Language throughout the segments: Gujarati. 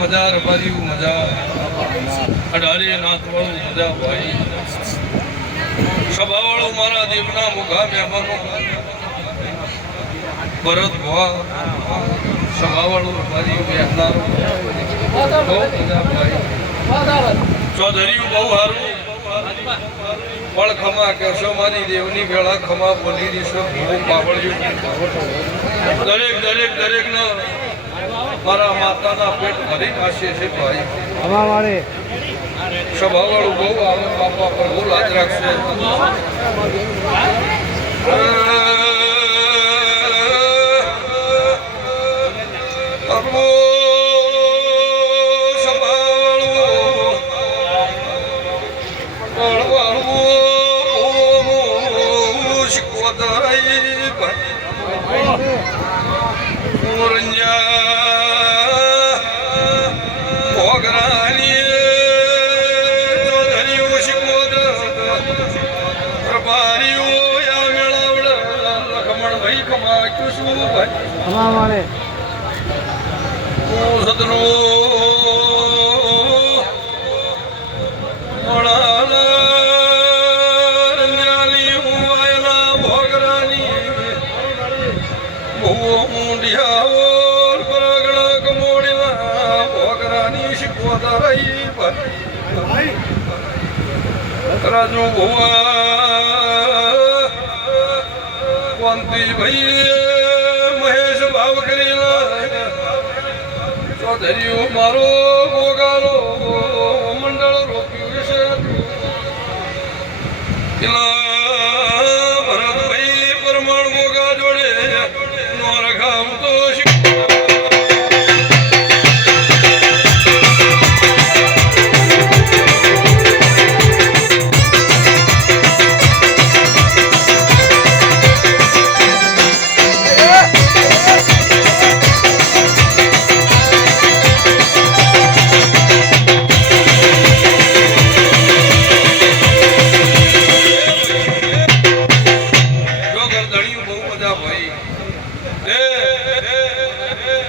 મજા રબારીયું મજા. મજા, ભાઈ. સભા મારા દેવના મુખા મહેમાનો. ભરત ભવા. સભા વાળું બેસનારો બહુ ચૌધરીયું બહુ સારું. પણ ખમા કહેશો, મારી દેવની વેળા ખમા બોલી દેશો. બહુ દરેક દરેક દરેક મારા માતાના પેટ ભરી નાશે છે ભાઈ. અમારે સ્વભાવવાળું બહુ આવે બાપા પર બહુ લાજ રાખશે. અમારે સદનો ભોગરાની. બહુ ઊંડિયા રાજુ ભુવા કોંતી ભાઈ મહેશ ભાવ કરેલા ચૌધરીઓ મારો ગોગાલો મંડળ રોપ્યું છે.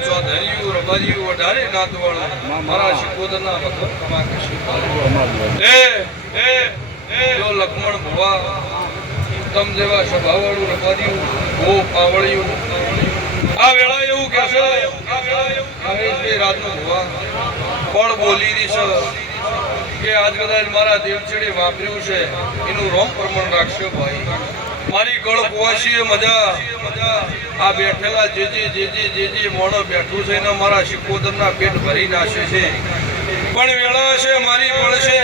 ચૌધરીયું રબારીયું લક્ષ્મણ ભવા તમ જેવા સ્વભાવવાળું રબારીયું બહુ પાવળિયું આ વેળા એવું કહેશે રાજનો ભવા પણ બોલી રહી છે કે આજ કદાચ મારા દેવચડી વાપર્યું છે, એનું રોમ પ્રમાણ રાખશો ભાઈ. મારી કળ કુવાશીએ મજા. આ બેઠેલા જે જે જે જે જે જે મોણો બેઠું છે, એના મારા શિકોદરના પેટ ભરી નાશે છે. પણ વેળા છે, મારી પડશે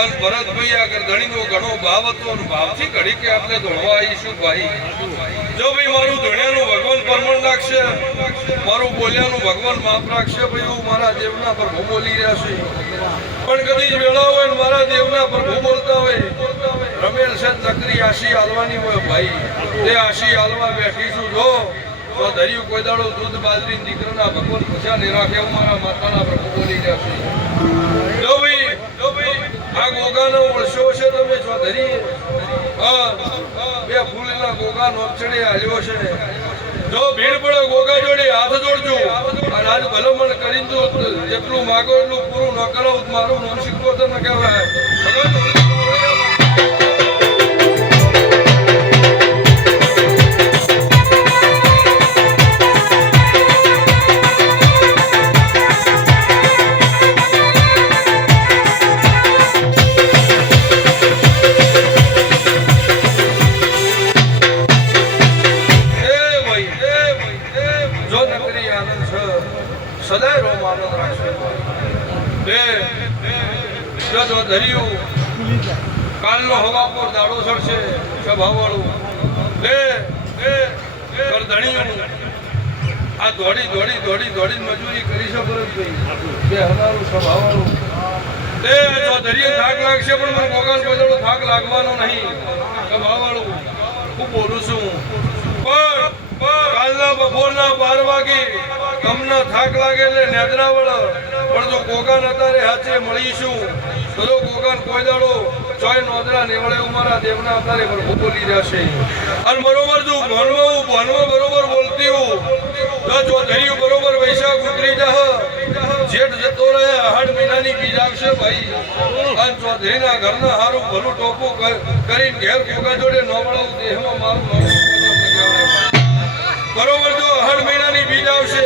અને ભરતભાઈ આગળ ગરધણીનો ઘણો ભાવ હતો ભાવથી ઘડી કે આપણે દોડવા આવીશું ભાઈ. જો ભાઈ, મારું ધણિયાનું ભગવાન પરમણ રાખશે મારું બોલ્યાનું ભગવાન માફ રાખશે, ભાઈ હું મારા દેવના પર બોલી રહ્યા છે. પણ કદી જ વેળા હોય મારા દેવના પર હું બોલતા હોય. રમેલ છે ચકરી આશી હાલવાની હોય, ભાઈ. તે આશી હાલવા બેઠી છું, જો. તો ધર્યું કોઈ દાડો દૂધ બાજરી દીકરાના ભગવાન પૂછા નહીં રાખે હું મારા માતાના પર હું બોલી રહ્યા છે. જો ભાઈ આ ગોગાનો વર્ષો છે તમે જો ધરી. હા, બે ફૂલના ગોગા નોચડે હાલ્યો છે. જો ભીડ પડે ગોગા જોડે હાથ જોડજો. અને આજ ભલામણ કરીને જો જેટલું માગો એટલું પૂરું ન કરાવું. મારું નામ શીખવો તો ન કહેવાય. સદાય રોમાનો રાખશે. એ જો ધર્યું કાલનો હવા પર દાડો ચડશે સ્વભાવવાળું બે એ કરધણીયું આ દોડી દોડી દોડી દોડી મજૂરી કરી બે એ જો ધરીએ થાક લાગશે, પણ મને મોગાલ બદલો થાક લાગવાનો નહીં. સભાવાળું, હું બોલું છું. પણ, કાલના બપોરના બાર વાગે તમને થાક લાગે એટલે નેદરાવળ પણ જો ગોગાન અત્યારે હાથે મળીશું, તો જો ગોગાન કોઈ દાડો ચોય નોંધરા નેવળે મારા દેવના અત્યારે પણ બોલી જશે અને બરોબર જો ભણવા ભણવા બરોબર બોલતી હું. તો જો ધર્યું બરોબર વૈશાખ ઉતરી જહ. જેઠ જતો રહે અહાડ મહિનાની બીજ આવશે ભાઈ. અને ચૌધરીના ઘરના હારું ભલું ટોપું કરીને ઘેર ભોગા જોડે નોબળાવું દેહમાં મારું બરોબર જો હર મહિનાની બીજ આવશે.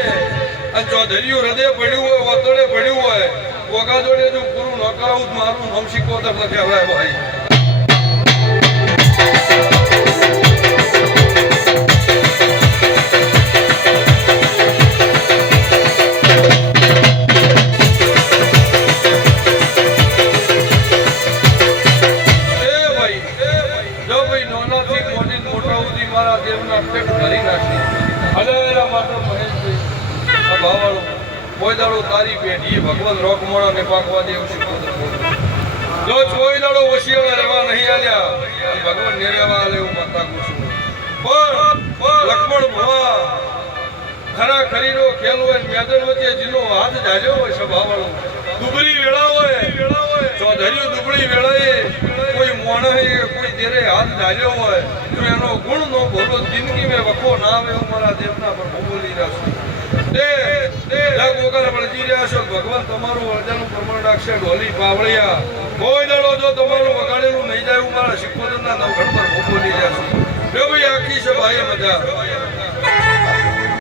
અને ચૌધરીયું હૃદય પડ્યું હોય, વતડે પડ્યું હોય વગા જોડે જો પૂરું ન કરાવું મારું નામ શીખવતર ન કહેવાય ભાઈ. મોટા સુધી મારા દેવના પેટ ભરી નાખી. અને એના માટે મહેશભાઈ. ભાવાળો કોઈ દાડો તારી પેઢી ભગવાન રોકમોળા ને પાકવા દેવ જો કોઈ દાડો વશિયાળા રહેવા નહીં આલ્યા ભગવાન ને રહેવા આલે એવું માતા છું. પણ લક્ષ્મણ ભવા, ખરા ખરીનો ખેલ હોય મેદાન વચ્ચે જીનો હાથ ઝાલ્યો હોય સભાવાળો દુબળી વેળા હોય. ચૌધરીઓ દુબળી વેળાએ કોઈ મોણે કોઈ દેરે હાથ ઝાલ્યો હોય, તો એનો ગુણ નો ભોલો જિંદગી મેં વખો ના આવે મારા દેવના પર હું રહ્યા છો. ભગવાન તમારું વળજાનું પ્રમાણ રાખશે, ઢોલી પાવળિયા. કોઈ દડો જો તમારું વગાડેલું નહીં જાય મારા મારા શિકોતરના નવઘણ પર હું બોલી રહ્યા છું. જો ભાઈ આખી છે ભાઈ મજા.